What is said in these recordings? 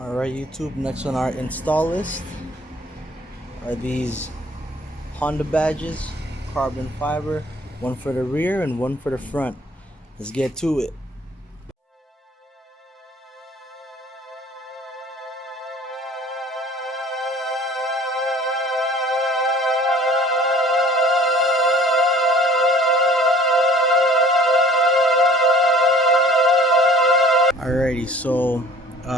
Alright YouTube, next on our install list are these Honda badges, carbon fiber, one for the rear and one for the front. Let's get to it. Alrighty, so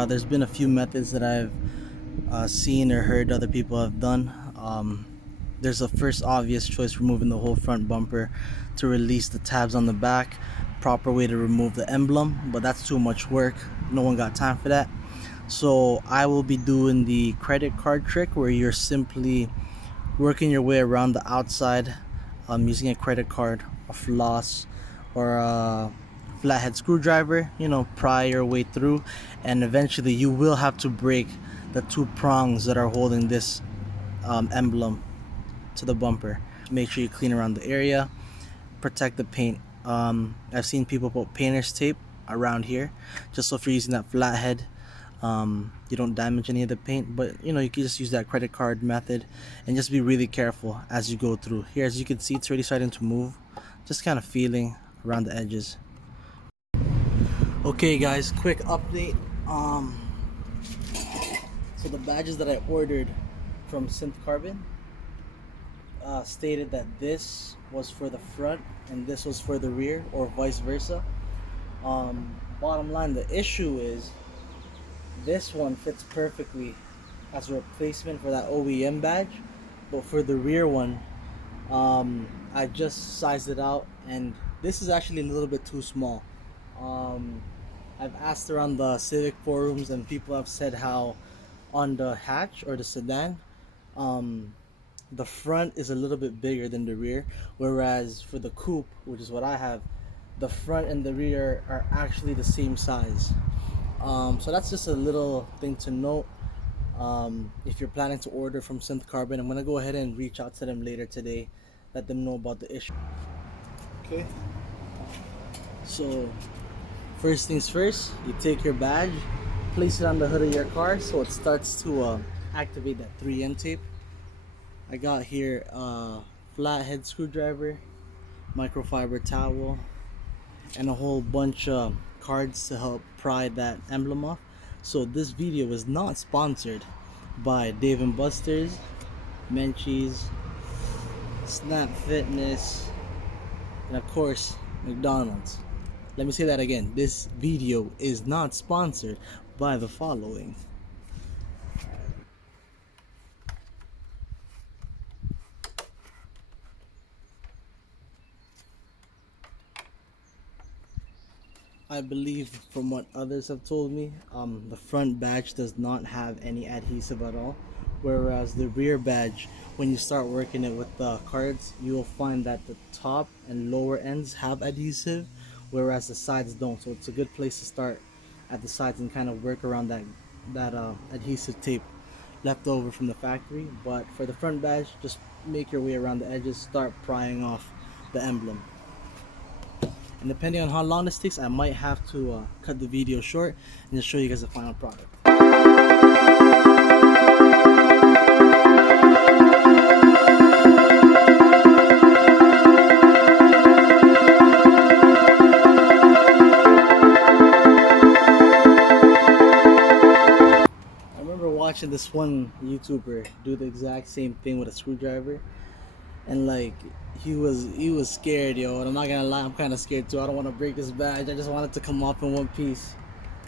there's been a few methods that I've seen or heard other people have done. There's a first obvious choice, removing the whole front bumper to release the tabs on the back. Proper way to remove the emblem, but that's too much work. No one got time for that. So I will be doing the credit card trick, where you're simply working your way around the outside using a credit card, a floss, or a flathead screwdriver. Pry your way through, and eventually you will have to break the two prongs that are holding this emblem to the bumper. Make sure you clean around the area, protect the paint. I've seen people put painter's tape around here, just so if you're using that flathead, you don't damage any of the paint. But you can just use that credit card method and just be really careful as you go through. Here, as you can see, it's already starting to move, just kind of feeling around the edges. Okay guys, quick update. So the badges that I ordered from Synth Carbon stated that this was for the front and this was for the rear, or vice versa. Bottom line, the issue is this one fits perfectly as a replacement for that OEM badge, but for the rear one, I just sized it out and this is actually a little bit too small. I've asked around the Civic forums and people have said how on the hatch or the sedan, the front is a little bit bigger than the rear, whereas for the coupe, which is what I have, the front and the rear are actually the same size. So that's just a little thing to note. If you're planning to order from Synth Carbon, I'm gonna go ahead and reach out to them later today, let them know about the issue. Okay, so first things first, you take your badge, place it on the hood of your car so it starts to activate that 3M tape. I got here a flathead screwdriver, microfiber towel, and a whole bunch of cards to help pry that emblem off. So this video is not sponsored by Dave & Buster's, Menchie's, Snap Fitness, and of course McDonald's. Let me say that again. This video is not sponsored by the following. I believe from what others have told me, the front badge does not have any adhesive at all, whereas the rear badge, when you start working it with the cards, you will find that the top and lower ends have adhesive, whereas the sides don't. So it's a good place to start at the sides and kind of work around that adhesive tape left over from the factory. But for the front badge, just make your way around the edges, start prying off the emblem. And depending on how long this takes, I might have to cut the video short and just show you guys the final product. I remember watching this one YouTuber do the exact same thing with a screwdriver, and like he was scared, yo, and I'm not gonna lie, I'm kind of scared too. I don't want to break this badge. I just want it to come off in one piece.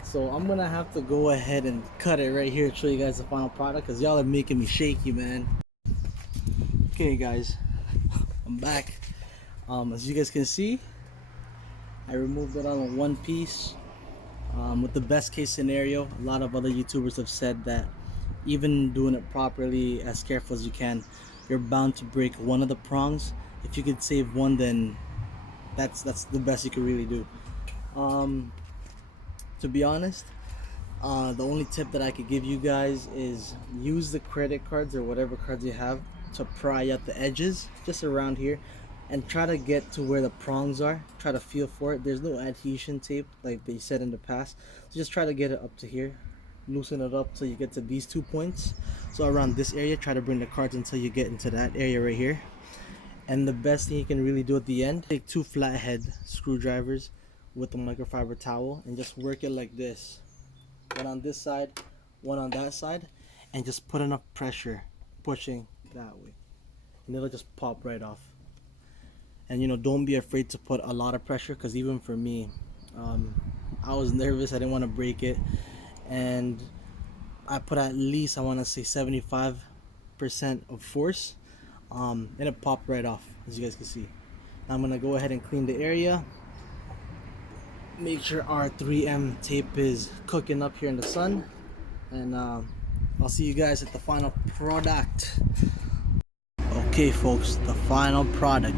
So I'm gonna have to go ahead and cut it right here and show you guys the final product, because y'all are making me shaky, man. Okay guys, I'm back. As you guys can see, I removed it all in one piece. With the best case scenario, a lot of other YouTubers have said that even doing it properly, as careful as you can, you're bound to break one of the prongs. If you could save one, then that's the best you could really do. To be honest, the only tip that I could give you guys is use the credit cards or whatever cards you have to pry out the edges just around here, and try to get to where the prongs are. Try to feel for it. There's no adhesion tape like they said in the past, so just try to get it up to here. loosen it up till you get to these 2 points. So around this area, try to bring the cards until you get into that area right here. And the best thing you can really do at the end, take 2 flathead screwdrivers with a microfiber towel and just work it like this. One on this side, one on that side, and just put enough pressure pushing that way. And it'll just pop right off. And you know, don't be afraid to put a lot of pressure, because even for me, I was nervous, I didn't want to break it, and I put at least, I want to say 75% of force, and it popped right off, as you guys can see. Now I'm gonna go ahead and clean the area, make sure our 3M tape is cooking up here in the sun, and I'll see you guys at the final product. Okay folks, the final product.